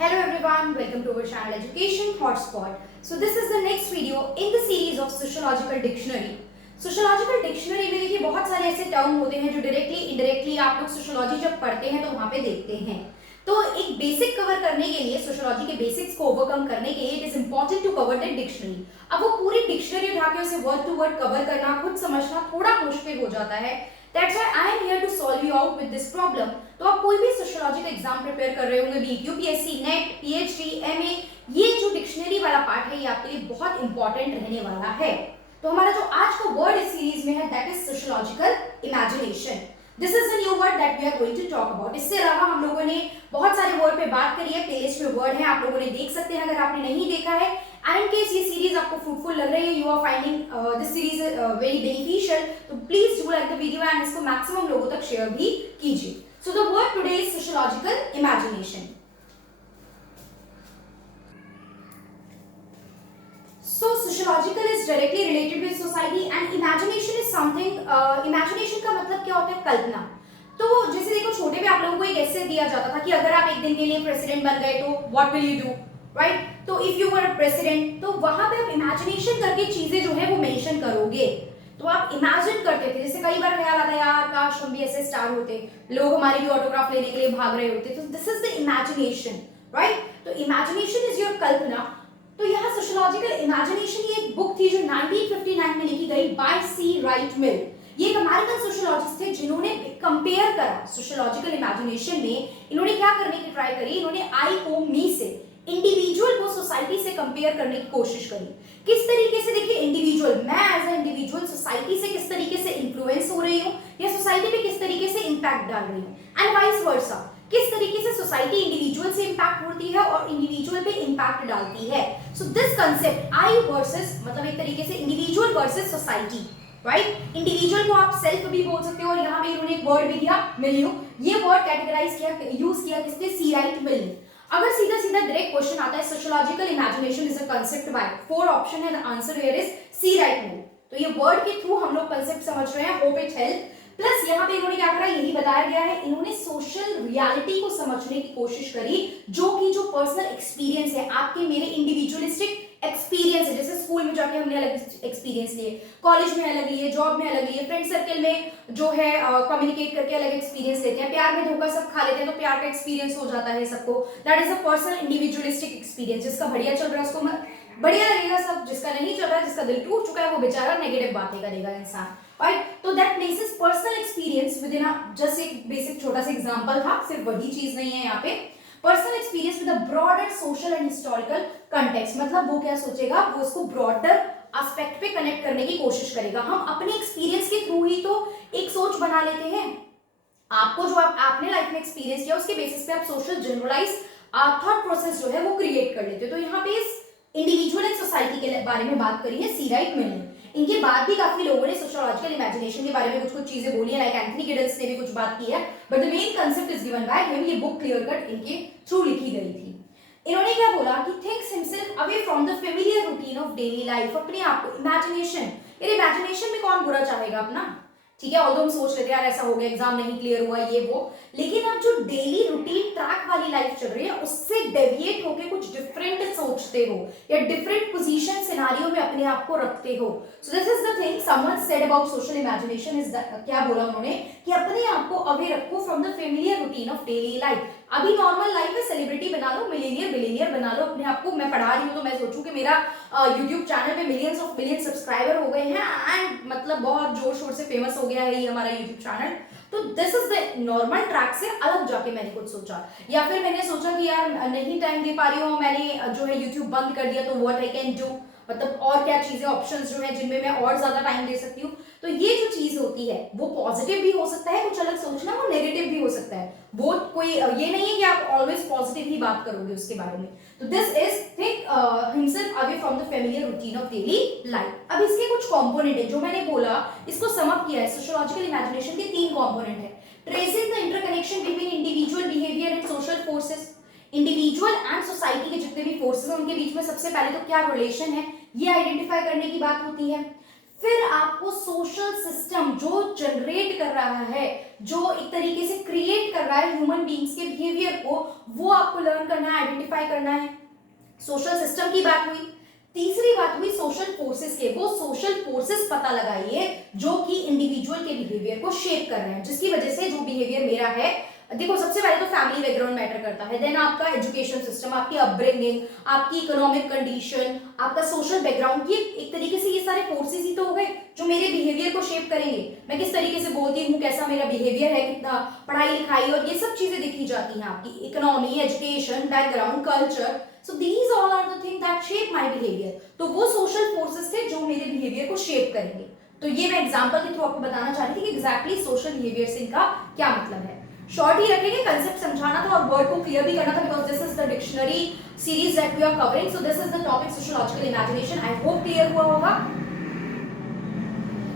Hello everyone, welcome to our channel Education Hotspot. So this is the next video in the series of Sociological Dictionary. Sociological Dictionary में देखिए बहुत सारे ऐसे term होते हैं जो डायरेक्टली इनडायरेक्टली आप लोग सोशियोलॉजी जब पढ़ते हैं तो वहाँ पे देखते हैं। तो एक बेसिक कवर करने के लिए, सोशियोलॉजी के बेसिक्स को ओवरकम करने के लिए it is important to cover the dictionary. अब वो पूरी डिक्शनरी उठा के उसे वर्ड टू वर्ड कवर करना, खुद समझना थोड़ा मुश्किल हो जाता है। That's why I am here to solve you out with this problem. तो आप कोई भी सोशियोलॉजी का एग्जाम प्रिपेयर कर रहे होंगे, be UPSC, NET, PhD, MA, ये जो डिक्शनरी वाला पार्ट है ये आपके लिए बहुत इंपॉर्टेंट रहने वाला है। तो हमारा जो आज का वर्ड इस सीरीज में है that is sociological imagination. This is the new word that we are going to talk about. इससे अलावा हम लोगों ने बहुत सारे वर्ड पे बात करी है, प्लेलिस्ट में वर्ड है, आप लोगों ने देख सकते हैं अगर आपने नहीं देखा है। And in case ये सीरीज आपको फ्रूटफुल लग रही है, you are finding this series very beneficial, तो please do like the video and इसको मैक्सिमम लोगों तक शेयर भी कीजिए। So the word today is sociological imagination. So sociological is directly related with society and imagination is something, imagination का मतलब क्या होता है? कल्पना। तो जैसे देखो छोटे पे आप लोगों को एक ऐसे दिया जाता था कि अगर आप एक दिन के लिए प्रेसिडेंट बन गए तो what will you do? Right तो इफ यू वर प्रेसिडेंट तो वहां पे आप इमेजिनेशन करके चीजें जो है वो मेंशन करोगे। तो आप इमेजिन करते थे, जैसे कई बार ख्याल आता है यार काश हम भी ऐसे स्टार होते, लोग हमारी भी ऑटोग्राफ लेने के लिए भाग रहे होते। तो this is the imagination, right. तो इमेजिनेशन इज योर कल्पना। तो यहाँ सोशियोलॉजिकल इमेजिनेशन ये एक बुक थी जो 1959 में लिखी गई बाय सी राइट मिल। ये एक अमेरिकन सोशियोलॉजिस्ट थे जिन्होंने कंपेयर करा सोशियोलॉजिकल इमेजिनेशन में। इन्होंने क्या करने की ट्राई करी, इन्होंने आई को मी से, इंडिविजुअल को सोसाइटी से कंपेयर करने की कोशिश करी। किस तरीके से, देखिए इंडिविजुअल, मैं एज ए इंडिविजुअल सोसाइटी से किस तरीके से इन्फ्लुएंस हो रही हूँ या सोसाइटी पे किस तरीके से इंपैक्ट डाल रही हूँ, एंड वाइस वर्सा, किस तरीके से सोसाइटी इंडिविजुअल से इंपैक्ट होती है और इंडिविजुअल पे इंपैक्ट डालती है। So this concept I versus, मतलब एक तरीके से individual versus society, right. Individual को आप सेल्फ भी बोल सकते हो और यहाँ पे इन्होंने एक वर्ड भी दिया मिलियो। ये वर्ड कैटेगराइज किया, यूज किया किसने, सी राइट मिल ने। अगर सीधा सीधा डायरेक्ट क्वेश्चन आता है sociological imagination is a concept by, 4 option है, the answer here is C Wright Mills. तो ये वर्ड के थ्रू हम लोग कांसेप्ट समझ रहे हैं, होप इट हेल्प। प्लस यहाँ पे इन्होंने क्या करा, यही बताया गया है, इन्होंने सोशल रियलिटी को समझने की कोशिश करी, जो कि जो पर्सनल एक्सपीरियंस है, आपके मेरे इंडिविजुअलिस्टिक एक्सपीरियंस है। जैसे स्कूल में जाके हमने अलग एक्सपीरियंस लिए, कॉलेज में अलग लिए, जॉब में अलग लिए, फ्रेंड सर्कल में जो है कम्युनिकेट करके अलग एक्सपीरियंस लेते हैं, प्यार में धोखा सब खा लेते हैं तो प्यार का एक्सपीरियंस हो जाता है सबको। That is a personal individualistic experience. जिसका बढ़िया चल रहा है उसको बढ़िया लगेगा सब, जिसका नहीं चल रहा है, जिसका दिल टूट चुका है, वो बेचारा नेगेटिव बातें करेगा इंसान, राइट। तो that places personal experience with in a, just एक बेसिक छोटा सा एग्जांपल था, सिर्फ वही चीज नहीं है यहाँ पे। Personal experience with a broader social and historical context, मतलब वो क्या सोचेगा, वो उसको ब्रॉडर एस्पेक्ट पे कनेक्ट करने की कोशिश करेगा। हम अपने एक्सपीरियंस के थ्रू ही तो एक सोच बना लेते हैं। आपको जो आपने लाइफ में एक्सपीरियंस किया उसके बेसिस पे आप सोशल जनरलाइज थॉट प्रोसेस जो है वो क्रिएट कर लेते हो। तो यहाँ पे इस इंडिविजुअल एंड सोसाइटी के बारे में बात करी है सी राइट मिल ने। इनके बाद भी काफी लोगों ने सोशियोलॉजिकल इमेजिनेशन के बारे में कुछ कुछ चीजें बोली है, लाइक एंथनी गिडल्स ने भी कुछ बात की है, but the main concept is given by him. ये बुक क्लियर कट इनके थ्रू लिखी गई थी। इन्होंने क्या बोला कि thinks himself away from the familiar routine of daily life. अपने आप को इमेजिनेशन, यार इमेजिनेशन में कौन बुरा चाहेगा अपना, ठीक है। ऑल्दो हम सोच लेते हैं यार ऐसा हो गया, एग्जाम नहीं क्लियर हुआ, ये वो, लेकिन अब जो डेली रूटीन ट्रैक वाली लाइफ चल रही है उससे डेविएट होके कुछ डिफरेंट सोचते हो या डिफरेंट पोजीशन सिनेरियो में अपने आप को रखते हो। सो this is the thing someone said about social imagination is क्या बोला उन्होंने कि अपने आप को अवे रखो from the familiar routine of daily life. अभी नॉर्मल लाइफ है, सेलिब्रिटी बना लो, मिलियनियर बना लो अपने आप को। मैं पढ़ा रही हूँ तो मैं सोचूं कि मेरा यूट्यूब चैनल पे मिलियंस ऑफ मिलियन सब्सक्राइबर हो गए हैं एंड मतलब बहुत जोर शोर से फेमस हो गया है ये हमारा यूट्यूब चैनल। तो this is the normal track से अलग जाके मैंने कुछ सोचा, या फिर मैंने सोचा कि यार नहीं टाइम दे पा रही हूँ, मैंने जो है यूट्यूब बंद कर दिया, तो व्हाट आई कैन डू, मतलब और क्या चीजें ऑप्शंस जो है जिनमें मैं और ज्यादा टाइम दे सकती हूँ। तो ये जो चीज होती है वो पॉजिटिव भी हो सकता है, कुछ अलग सोचना, वो नेगेटिव भी हो सकता है। वो कोई ये नहीं है कि आप ऑलवेज पॉजिटिव ही बात करोगे उसके बारे में। तो this is think himself away from the familiar routine of daily life. अब इसके कुछ कंपोनेंट है जो मैंने बोला, इसको सम अप किया है। सोशियोलॉजिकल इमेजिनेशन के 3 कंपोनेंट है। Tracing the interconnection between individual behaviour and social forces. Individual and society के जितने भी फोर्सेस हैं उनके बीच में सबसे पहले तो क्या रिलेशन है ये आइडेंटिफाई करने की बात होती है। फिर आपको सोशल सिस्टम जो जनरेट कर रहा है, जो एक तरीके से क्रिएट कर रहा है ह्यूमन बीइंग्स के बिहेवियर को, वो आपको लर्न करना है, आइडेंटिफाई करना है। सोशल सिस्टम की बात हुई। तीसरी बात हुई सोशल फोर्सेस के, वो सोशल फोर्सेस पता लगाइए जो कि इंडिविजुअल के बिहेवियर को शेप कर रहे हैं, जिसकी वजह से जो बिहेवियर मेरा है, देखो सबसे पहले तो फैमिली बैकग्राउंड मैटर करता है, देन आपका एजुकेशन सिस्टम, आपकी अपब्रिंगिंग, आपकी इकोनॉमिक कंडीशन, आपका सोशल बैकग्राउंड, ये एक तरीके से ये सारे फोर्सेस ही तो हो गए जो मेरे बिहेवियर को शेप करेंगे। मैं किस तरीके से बोलती हूँ, कैसा मेरा बिहेवियर है, कितना पढ़ाई लिखाई और ये सब चीजें देखी जाती हैं, आपकी economy, education, background, culture. So these all are the thing that shape my behaviour. तो वो सोशल फोर्सेस थे जो मेरे बिहेवियर को शेप करेंगे। तो ये मैं एग्जांपल के थ्रू आपको बताना चाह रही थी कि एग्जैक्टली सोशल बिहेवियर से इनका क्या मतलब है। शॉर्ट ही रखेंगे, कंसेप्ट समझाना था और वर्ड को क्लियर भी करना था, because this is the dictionary series that we are covering. So this is the topic sociological imagination. I hope clear हुआ होगा।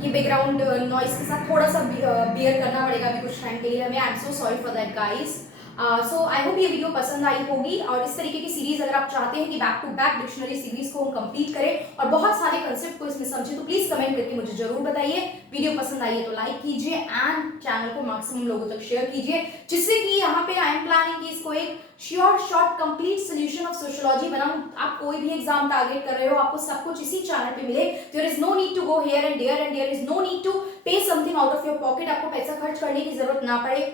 ये बैकग्राउंड नॉइस के साथ थोड़ा सा बियर करना पड़ेगा अभी कुछ टाइम के लिए हमें। I am so sorry for that guys. So I hope ये वीडियो पसंद आई होगी, और इस तरीके की सीरीज अगर आप चाहते हैं कि back to back dictionary series को हम कंप्लीट करें और बहुत सारे कंसेप्ट को इसमें समझें, तो प्लीज कमेंट करके मुझे जरूर बताइए। वीडियो पसंद आई है तो लाइक कीजिए एंड चैनल को मैक्सिमम लोगों तक शेयर कीजिए, जिससे कि यहाँ पे आई एम प्लानिंग कि इसको एक sure short complete solution of sociology बनाऊं। आप कोई भी एग्जाम टारगेट कर रहे हो, आपको सब कुछ इसी चैनल पे मिले। There is no need to go here and there, and there is no need to pay something out of your pocket. आपको पैसा खर्च करने की जरूरत ना पड़े,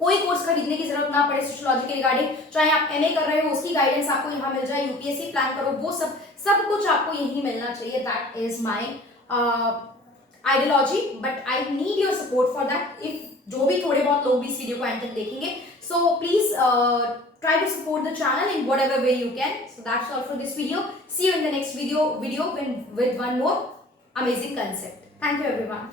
कोई कोर्स खरीदने की जरूरत ना पड़े सोशियोलॉजी के रिगार्डिंग। चाहे आप एमए कर रहे हो, उसकी गाइडेंस आपको यहाँ मिल जाए, यूपीएससी प्लान करो, वो सब कुछ आपको यही मिलना चाहिए। That is my ideology, but I need your support for that. If जो भी थोड़े बहुत लोग भी इस वीडियो को एंड तक देखेंगे, so please try to support the channel in whatever way you can. So that's all for this video. See you in the next video with one more amazing concept. Thank you everyone.